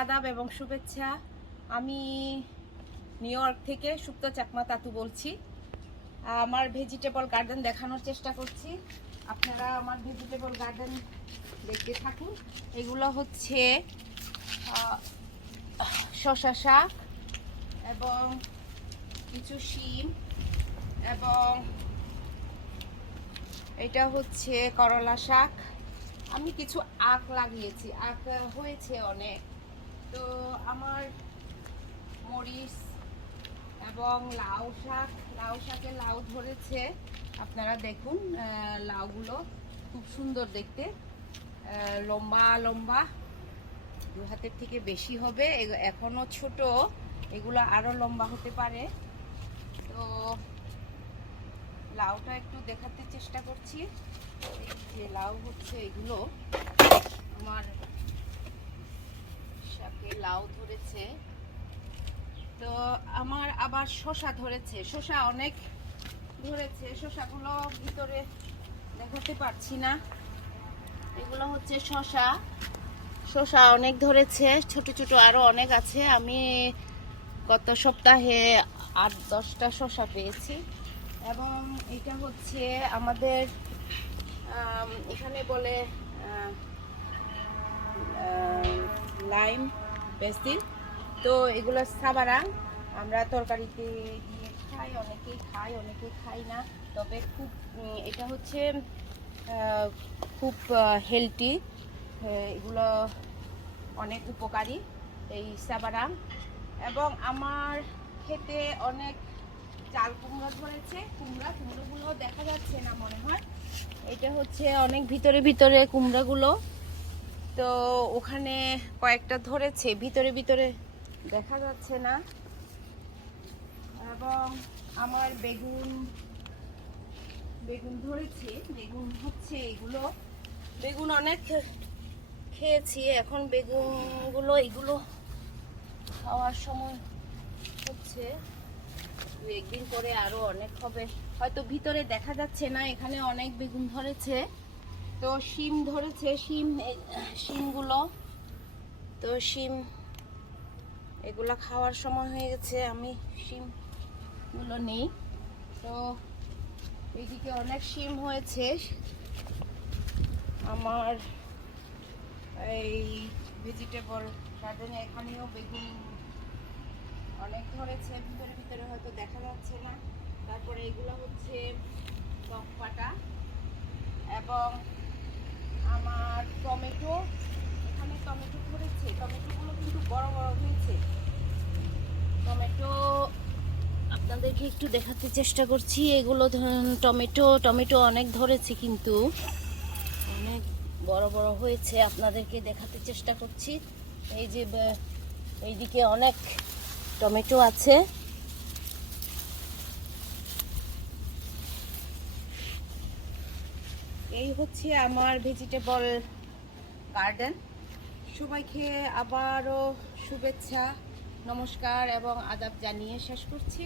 আদাব এবং শুভেচ্ছা। আমি নিউ ইয়র্ক থেকে সুপ্ত চাকমা তাতু বলছি। আমার ভেজিটেবল গার্ডেন দেখানোর চেষ্টা করছি। আপনারা আমার ভেজিটেবল গার্ডেন দেখতে থাকুন। এগুলো হচ্ছে শসা শাক এবং কিছু শিম এবং এটা হচ্ছে করলা শাক। আমি কিছু আখ লাগিয়েছি। আখ হয়েছে অনেক। তো আমার মরিচ এবং লাউ শাক, লাউ শাকে লাউ ধরেছে। আপনারা দেখুন লাউগুলো খুব সুন্দর দেখতে। লম্বা লম্বা, দু হাতের থেকে বেশি হবে, এগ- এখনও ছোট, এগুলো আরও লম্বা হতে পারে। তো লাউটা একটু দেখাতে চেষ্টা করছি। যে লাউ হচ্ছে এগুলো, আমার শাকে লাউ ধরেছে। তো আমার আবার শসা ধরেছে। শসা অনেক ধরেছে। শসাগুলো ভিতরে দেখাতে পারছি না। এগুলো হচ্ছে শসা। শসা অনেক ধরেছে। ছোট ছোট আরও অনেক আছে। আমি গত সপ্তাহে আট, দশটা শসা পেয়েছি। এবং এটা হচ্ছে আমাদের এখানে বলে লাইম বেসিল তো এগুলো সাবারাং আমরা তরকারিতে দিয়ে খাই, অনেকেই খাই অনেকেই খাই না। তবে খুব এটা হচ্ছে খুব হেলদি এগুলো অনেক উপকারী, এই সাবারাং এবং আমার খেতে অনেক চাল কুমড়া ধরেছে, কুমড়া, কুমড়োগুলো দেখা যাচ্ছে না মনে হয়। এটা হচ্ছে অনেক ভিতরে ভিতরে কুমড়াগুলো। তো ওখানে কয়েকটা ধরেছে, ভিতরে ভিতরে দেখা যাচ্ছে না। এবং আমার বেগুন বেগুন ধরেছে, বেগুন হচ্ছে এগুলো। বেগুন অনেক খেয়েছি, এখন বেগুনগুলো এগুলো খাওয়ার সময় হচ্ছে। দু একদিন পরে আরও অনেক হবে। হয়তো ভিতরে দেখা যাচ্ছে না, এখানে অনেক বেগুন ধরেছে। তো শিম ধরেছে, শিম শিমগুলো। তো শিম এগুলো খাওয়ার সময় হয়ে গেছে, আমি শিমগুলো নেই। তো এদিকে অনেক শিম হয়েছে। আমার এই ভেজিটেবল গার্ডেনে এখানেও বেগুন অনেক ধরেছে, ভিতরে ভিতরে হয়তো দেখা যাচ্ছে না। তারপরে এগুলো হচ্ছে টক পাতা এবং আমার টমেটো এখানে টমেটো ধরেছে টমেটোগুলো কিন্তু বড় বড় হয়েছে টমেটো আপনাদেরকে একটু দেখাতে চেষ্টা করছি। এগুলো টমেটো টমেটো অনেক ধরেছে কিন্তু অনেক বড় বড় হয়েছে। আপনাদেরকে দেখাতে চেষ্টা করছি। এই যে এইদিকে অনেক টমেটো আছে। এই হচ্ছে আমার ভেজিটেবল গার্ডেন সবাইকে আবারও শুভেচ্ছা, নমস্কার এবং আদাব জানিয়ে শেষ করছি।